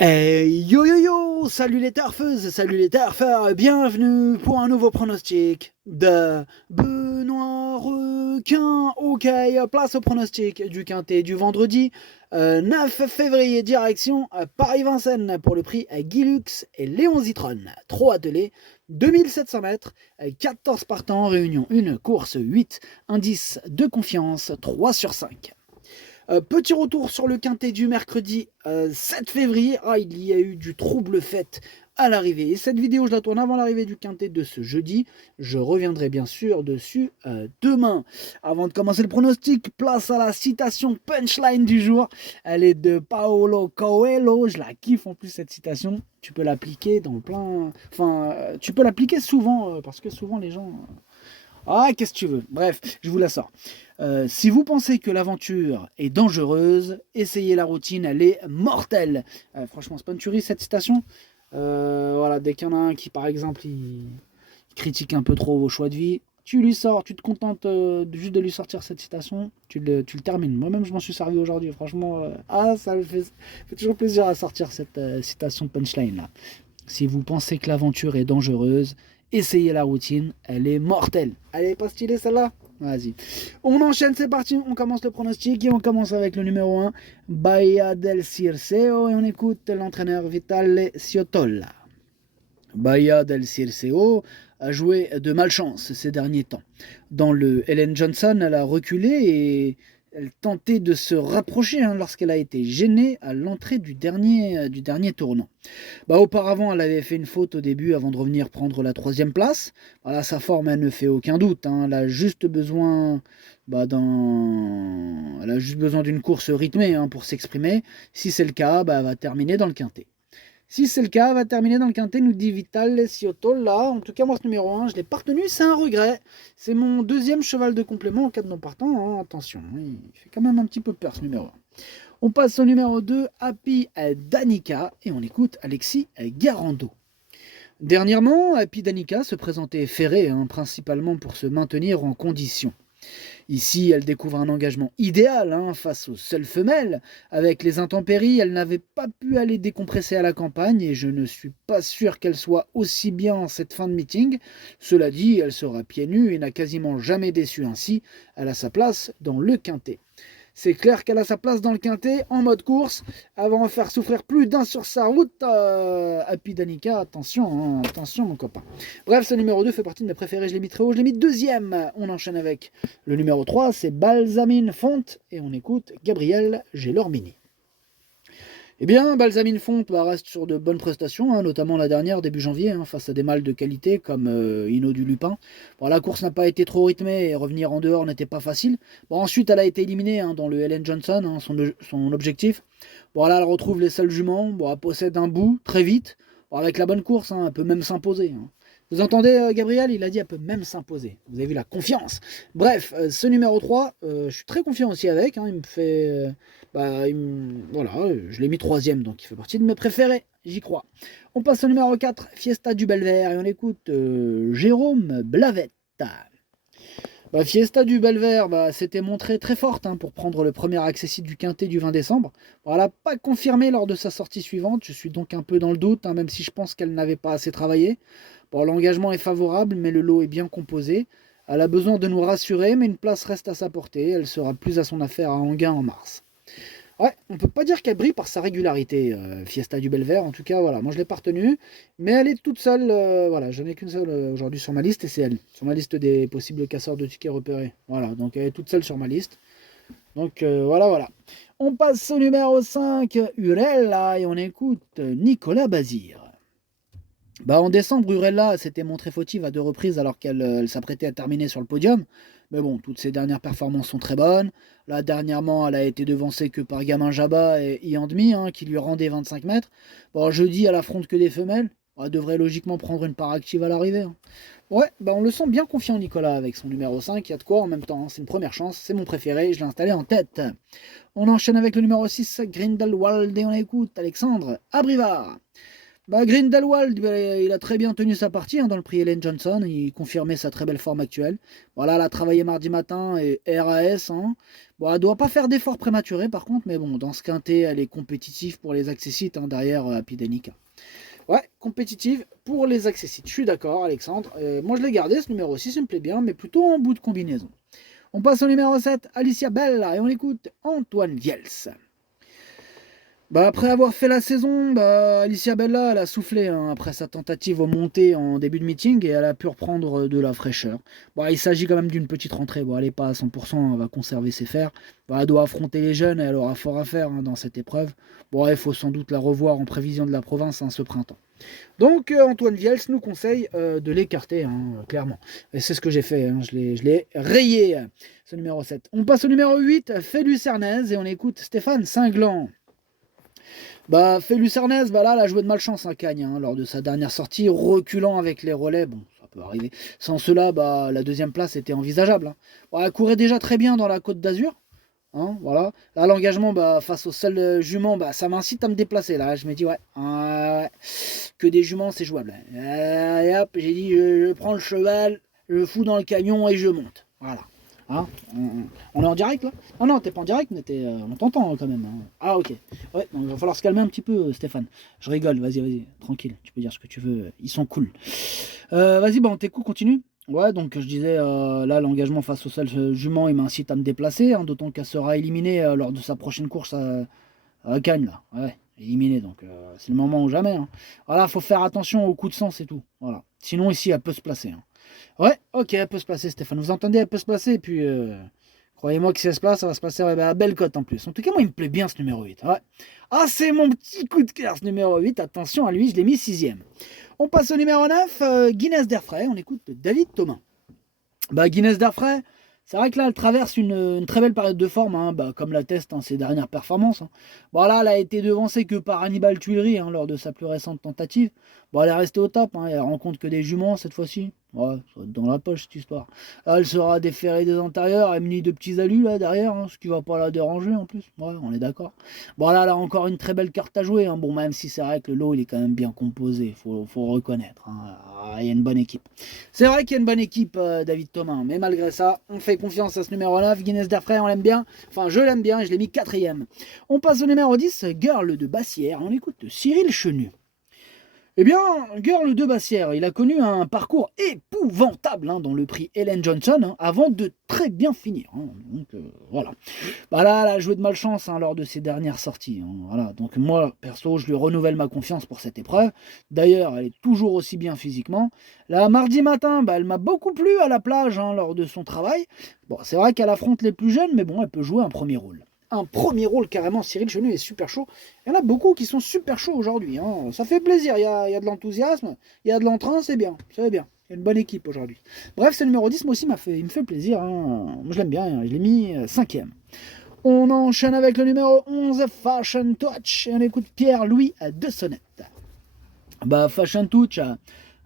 Yo yo yo, salut les turfeuses, salut les turfeurs, bienvenue pour un nouveau pronostic de Benoît Requin. Ok, place au pronostic du quintet du vendredi 9 février, direction Paris-Vincennes pour le prix Guy Lux et Léon Zitron. 3 attelés, 2700 mètres, 14 partants, réunion 1, course 8, indice de confiance 3 sur 5. Petit retour sur le quintet du mercredi 7 février. Ah, il y a eu du trouble fait à l'arrivée. Et cette vidéo, je la tourne avant l'arrivée du quintet de ce jeudi. Je reviendrai bien sûr dessus demain. Avant de commencer le pronostic, place à la citation punchline du jour. Elle est de Paolo Coelho. Je la kiffe en plus cette citation. Tu peux l'appliquer dans plein... Enfin, tu peux l'appliquer souvent parce que souvent les gens... Ah, qu'est-ce que tu veux? Bref, je vous la sors. Si vous pensez que l'aventure est dangereuse, essayez la routine, elle est mortelle. Franchement, c'est pas une tuerie cette citation. Voilà, dès qu'il y en a un qui, par exemple, il critique un peu trop vos choix de vie, tu lui sors, tu te contentes juste de lui sortir cette citation, tu le termines. Moi-même, je m'en suis servi aujourd'hui. Franchement, ça me fait toujours plaisir à sortir cette citation punchline là. Si vous pensez que l'aventure est dangereuse, essayez la routine, elle est mortelle. Elle est pas stylée celle-là? Vas-y. On enchaîne, c'est parti, on commence le pronostic et on commence avec le numéro 1, Bahia del Circeo, et on écoute l'entraîneur Vitale Ciotola. Bahia del Circeo a joué de malchance ces derniers temps. Dans le Ellen Johnson, elle a reculé et elle tentait de se rapprocher lorsqu'elle a été gênée à l'entrée du dernier tournant. Auparavant, elle avait fait une faute au début avant de revenir prendre la troisième place. Voilà, sa forme, elle ne fait aucun doute. Elle a juste besoin elle a juste besoin d'une course rythmée pour s'exprimer. Si c'est le cas, elle va terminer dans le quintet. Si c'est le cas, elle va terminer dans le quintet, nous dit Vital Sciotto. Là, en tout cas, moi, ce numéro 1, je ne l'ai pas retenu, c'est un regret. C'est mon deuxième cheval de complément en cas de non partant. Attention, il fait quand même un petit peu peur, ce numéro 1. On passe au numéro 2, Happy Danica, et on écoute Alexis Garando. Dernièrement, Happy Danica se présentait ferrée, principalement pour se maintenir en condition. Ici, elle découvre un engagement idéal face aux seules femelles. Avec les intempéries, elle n'avait pas pu aller décompresser à la campagne et je ne suis pas sûr qu'elle soit aussi bien en cette fin de meeting. Cela dit, elle sera pieds nus et n'a quasiment jamais déçu ainsi. Elle a sa place dans le quintet. C'est clair qu'elle a sa place dans le quintet en mode course. Elle va en faire souffrir plus d'un sur sa route. Happy Danica, attention, attention mon copain. Bref, ce numéro 2 fait partie de mes préférés. Je l'ai mis très haut, je l'ai mis deuxième. On enchaîne avec le numéro 3, c'est Balsamine Fonte. Et on écoute Gabriel Gelormini. Eh bien, Balsamine Fonte reste sur de bonnes prestations, notamment la dernière, début janvier, face à des mâles de qualité comme Hino du Lupin. La course n'a pas été trop rythmée et revenir en dehors n'était pas facile. Ensuite, elle a été éliminée dans le Ellen Johnson, son objectif. Là, elle retrouve les seuls juments. Elle possède un bout très vite. Avec la bonne course, elle peut même s'imposer. Vous entendez, Gabriel? Il a dit elle peut même s'imposer. Vous avez vu la confiance. Bref, ce numéro 3, je suis très confiant aussi avec. Il me fait. Voilà, je l'ai mis troisième, donc il fait partie de mes préférés. J'y crois. On passe au numéro 4, Fiesta du Belver, et on écoute Jérôme Blavette. Fiesta du Belver s'était montrée très forte pour prendre le premier accessible du quintet du 20 décembre. Elle n'a pas confirmé lors de sa sortie suivante. Je suis donc un peu dans le doute, même si je pense qu'elle n'avait pas assez travaillé. L'engagement est favorable, mais le lot est bien composé. Elle a besoin de nous rassurer, mais une place reste à sa portée. Elle sera plus à son affaire à Anguin en mars. Ouais, on peut pas dire qu'elle brille par sa régularité, Fiesta du Belver. En tout cas, voilà, moi je l'ai pas retenue, mais elle est toute seule. Voilà, j'en ai qu'une seule aujourd'hui sur ma liste et c'est elle, sur ma liste des possibles casseurs de tickets repérés. Voilà, donc elle est toute seule sur ma liste. Donc voilà. On passe au numéro 5, Urella, et on écoute Nicolas Bazir. En décembre, Urella s'était montrée fautive à 2 reprises alors qu'elle s'apprêtait à terminer sur le podium. Mais bon, toutes ses dernières performances sont très bonnes. Là, dernièrement, elle a été devancée que par Gamin Jabba et Ian Demi, qui lui rendaient 25 mètres. Jeudi, elle affronte que des femelles. Elle devrait logiquement prendre une part active à l'arrivée. Ouais, on le sent bien confiant, Nicolas, avec son numéro 5. Il y a de quoi en même temps. C'est une première chance, c'est mon préféré, je l'ai installé en tête. On enchaîne avec le numéro 6, Grindelwald, et on écoute Alexandre Abrivard. Grindelwald, il a très bien tenu sa partie dans le prix Ellen Johnson. Il confirmait sa très belle forme actuelle. Voilà, elle a travaillé mardi matin et RAS. Bon, elle doit pas faire d'efforts prématurés par contre, mais bon, dans ce quintet, elle est compétitive pour les accessites derrière Happy Danica. Ouais, compétitive pour les accessites. Je suis d'accord, Alexandre. Moi, je l'ai gardé ce numéro 6, il me plaît bien, mais plutôt en bout de combinaison. On passe au numéro 7, Alicia Bella, et on écoute Antoine Viels. Après avoir fait la saison, Alicia Bella elle a soufflé après sa tentative au montée en début de meeting et elle a pu reprendre de la fraîcheur. Il s'agit quand même d'une petite rentrée. Elle n'est pas à 100%, elle va conserver ses fers. Elle doit affronter les jeunes et elle aura fort à faire dans cette épreuve. Il faut sans doute la revoir en prévision de la province ce printemps. Donc Antoine Viels nous conseille de l'écarter, clairement. Et c'est ce que j'ai fait, je l'ai rayé, ce numéro 7. On passe au numéro 8, Félux Cernez, et on écoute Stéphane Cinglan. Félux Cernez, là, elle a joué de malchance, Cagne, lors de sa dernière sortie, reculant avec les relais. Bon, ça peut arriver. Sans cela, la deuxième place était envisageable. Elle courait déjà très bien dans la Côte d'Azur. Voilà. Là, l'engagement face au seul jument, ça m'incite à me déplacer. Là, je me dis, que des juments, c'est jouable. Et hop, j'ai dit, je prends le cheval, je fous dans le camion et je monte. Voilà. On est en direct là? Ah non, t'es pas en direct, mais on t'entend quand même. Ah ok. Ouais, donc il va falloir se calmer un petit peu, Stéphane. Je rigole, vas-y, tranquille. Tu peux dire ce que tu veux, ils sont cool. Vas-y, tes coups, continue. Ouais, donc je disais, là, l'engagement face au seul jument, il m'incite à me déplacer, d'autant qu'elle sera éliminée lors de sa prochaine course à Cannes, là. Ouais, éliminée, donc c'est le moment ou jamais. Voilà, faut faire attention aux coups de sang, c'est tout. Voilà. Sinon, ici, elle peut se placer. Ouais, ok, elle peut se placer, Stéphane. Vous entendez, elle peut se placer, et puis croyez-moi que si elle se place, ça va se passer à belle cote en plus. En tout cas, moi, il me plaît bien ce numéro 8. Ouais. Ah, c'est mon petit coup de cœur, ce numéro 8. Attention à lui, je l'ai mis 6ème. On passe au numéro 9, Guinness d'Airfray. On écoute David Thomas. Guinness d'Airfray, c'est vrai que là, elle traverse une très belle période de forme, comme l'attestent ses dernières performances. Là, elle a été devancée que par Hannibal Tuileries lors de sa plus récente tentative. Elle est restée au top. Elle rencontre que des juments cette fois-ci. Ouais, ça va être dans la poche cette histoire. Là, elle sera déférée des antérieurs, munie de petits alus là derrière, ce qui va pas la déranger en plus. Ouais, on est d'accord. Là, elle a encore une très belle carte à jouer. Même si c'est vrai que le lot il est quand même bien composé, faut reconnaître. Il y a une bonne équipe. C'est vrai qu'il y a une bonne équipe, David Thomas, mais malgré ça, on fait confiance à ce numéro 9. Guinness d'Airfray, on l'aime bien. Enfin, je l'aime bien et je l'ai mis 4ème. On passe au numéro 10, Girl de Bassière. On écoute Cyril Chenu. Eh bien, Girl de Bassière, il a connu un parcours épouvantable dans le prix Ellen Johnson avant de très bien finir. Donc voilà. Là, elle a joué de malchance lors de ses dernières sorties. Voilà. Donc moi, perso, je lui renouvelle ma confiance pour cette épreuve. D'ailleurs, elle est toujours aussi bien physiquement. Là, mardi matin, elle m'a beaucoup plu à la plage lors de son travail. C'est vrai qu'elle affronte les plus jeunes, mais bon, elle peut jouer un premier rôle. Un premier rôle carrément. Cyril Chenu est super chaud. Il y en a beaucoup qui sont super chauds aujourd'hui. Ça fait plaisir. Il y a de l'enthousiasme, il y a de l'entrain, c'est bien. C'est bien. Il y a une bonne équipe aujourd'hui. Bref, ce numéro 10, moi aussi, il me fait plaisir. Moi, je l'aime bien. Je l'ai mis 5ème. On enchaîne avec le numéro 11, Fashion Touch. Et on écoute Pierre-Louis de Sonnette. Fashion Touch.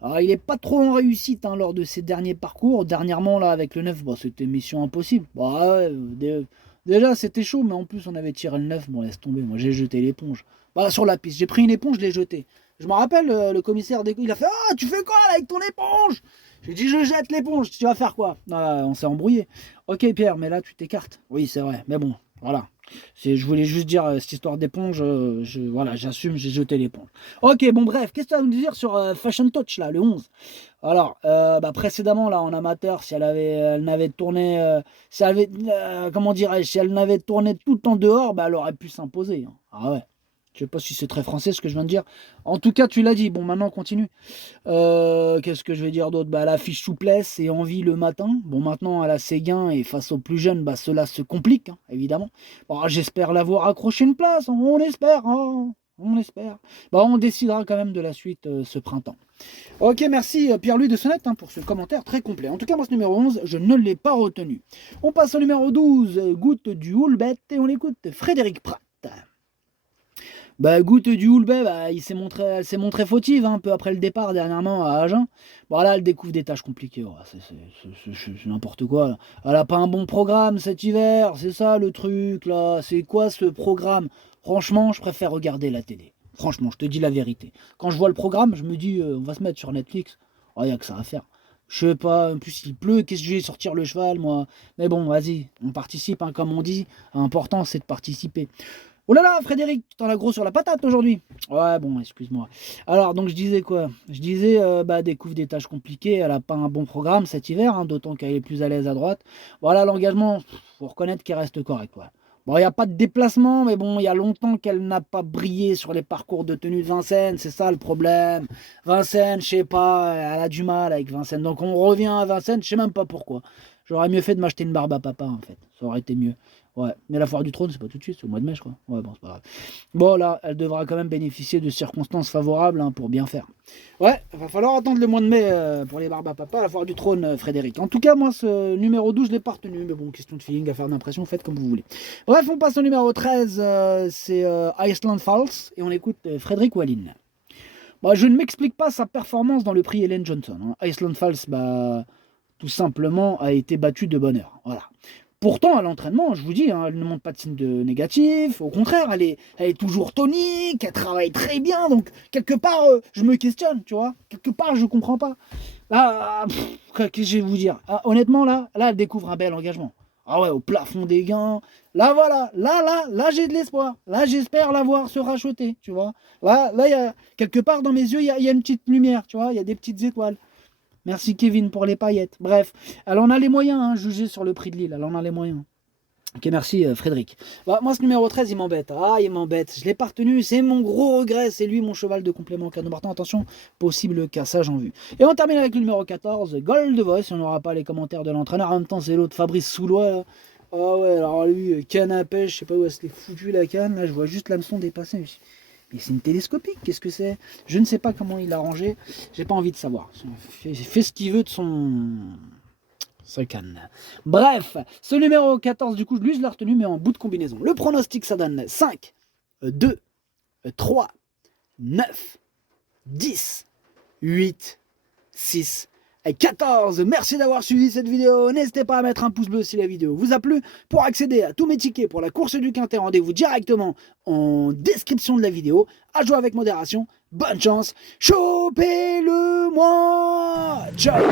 Alors, il n'est pas trop en réussite lors de ses derniers parcours. Dernièrement, là, avec le 9, c'était mission impossible. Déjà, c'était chaud, mais en plus, on avait tiré le 9. Laisse tomber. Moi, j'ai jeté l'éponge. Sur la piste, j'ai pris une éponge, je l'ai jetée. Je me rappelle, le commissaire il a fait « Ah, tu fais quoi là avec ton éponge ?» J'ai dit « Je jette l'éponge, tu vas faire quoi ?» On s'est embrouillé. « Ok, Pierre, mais là, tu t'écartes. » Oui, c'est vrai, mais bon, voilà. Je voulais juste dire cette histoire d'éponge, voilà, j'assume, j'ai jeté l'éponge. Ok, bref, qu'est-ce que tu as à nous dire sur Fashion Touch, là, le 11 ? Alors, précédemment, là, en amateur, si elle n'avait tourné, si elle n'avait tourné tout en dehors, elle aurait pu s'imposer. Ah ouais. Je sais pas si c'est très français ce que je viens de dire. En tout cas, tu l'as dit. Maintenant, on continue. Qu'est-ce que je vais dire d'autre ? Elle affiche souplesse et envie le matin. Maintenant, elle a ses gains et face aux plus jeunes, cela se complique, évidemment. J'espère l'avoir accroché une place. On espère. On espère. On décidera quand même de la suite ce printemps. Ok, merci Pierre-Louis de Sonnette pour ce commentaire très complet. En tout cas, moi, ce numéro 11, je ne l'ai pas retenu. On passe au numéro 12, Goutte du Houlbet, et on écoute Frédéric Prat. Goutte du Houlbet, elle s'est montrée fautive un peu après le départ dernièrement à Agen. Là, elle découvre des tâches compliquées. C'est n'importe quoi. Elle a pas un bon programme cet hiver, c'est ça le truc là. C'est quoi ce programme ? Franchement, je préfère regarder la télé. Franchement, je te dis la vérité. Quand je vois le programme, je me dis, on va se mettre sur Netflix. Oh, il n'y a que ça à faire. Je sais pas, en plus il pleut, qu'est-ce que je vais sortir le cheval, moi. Mais bon, vas-y, on participe, hein, comme on dit. L'important, c'est de participer. Oh là là, Frédéric, t'en as gros sur la patate aujourd'hui. Ouais, bon, excuse-moi. Alors, donc je disais quoi? Je disais, découvre des tâches compliquées, elle a pas un bon programme cet hiver, hein, d'autant qu'elle est plus à l'aise à droite. Voilà, l'engagement, faut reconnaître qu'il reste correct, quoi. Bon, il n'y a pas de déplacement, mais bon, il y a longtemps qu'elle n'a pas brillé sur les parcours de tenue de Vincennes, c'est ça le problème. Vincennes, je sais pas, elle a du mal avec Vincennes. Donc on revient à Vincennes, je sais même pas pourquoi. J'aurais mieux fait de m'acheter une barbe à papa, en fait. Ça aurait été mieux. Ouais, mais la foire du trône, c'est pas tout de suite, c'est au mois de mai, je crois. Ouais, bon, c'est pas grave. Bon, là, elle devra quand même bénéficier de circonstances favorables, hein, pour bien faire. Ouais, il va falloir attendre le mois de mai pour les barbes à papa, la foire du trône, Frédéric. En tout cas, moi, ce numéro 12, je l'ai pas retenu. Mais bon, question de feeling, à faire d'impression, faites comme vous voulez. Bref, on passe au numéro 13, c'est Iceland Falls, et on écoute Frédéric Wallin. Bon, je ne m'explique pas sa performance dans le prix Ellen Johnson, hein. Iceland Falls, tout simplement, a été battu de bonne heure. Voilà. Pourtant, à l'entraînement, je vous dis, hein, elle ne montre pas de signe de négatif. Au contraire, elle est toujours tonique, elle travaille très bien. Donc, quelque part, je me questionne, tu vois. Quelque part, je comprends pas. Là, qu'est-ce que je vais vous dire? Ah, honnêtement, là, elle découvre un bel engagement. Ah ouais, au plafond des gains. Là, voilà. Là, j'ai de l'espoir. Là, j'espère la voir se racheter, tu vois. Là, il y a, quelque part dans mes yeux, il y a une petite lumière, tu vois. Il y a des petites étoiles. Merci Kevin pour les paillettes. Bref, elle en a les moyens, hein, juger sur le prix de l'île. Elle en a les moyens. Ok, merci Frédéric. Moi, ce numéro 13, il m'embête. Ah, il m'embête. Je ne l'ai pas retenu. C'est mon gros regret. C'est lui, mon cheval de complément. Canon Martin, attention, possible cassage en vue. Et on termine avec le numéro 14, Gold Voice. On n'aura pas les commentaires de l'entraîneur. En même temps, c'est l'autre, Fabrice Soulois. Ah ouais, alors lui, canne à pêche. Je sais pas où elle se l'est foutu la canne. Là, je vois juste l'hameçon dépasser. Mais c'est une télescopique, qu'est-ce que c'est? Je ne sais pas comment il l'a rangé, j'ai pas envie de savoir. Il fait ce qu'il veut de sa canne. Bref, ce numéro 14, du coup, lui je l'ai retenu, mais en bout de combinaison. Le pronostic, ça donne 5, 2, 3, 9, 10, 8, 6, 14. Merci d'avoir suivi cette vidéo. N'hésitez pas à mettre un pouce bleu si la vidéo vous a plu. Pour accéder à tous mes tickets pour la course du Quintet, rendez-vous directement en description de la vidéo. À jouer avec modération. Bonne chance. Chopez-le moi. Ciao.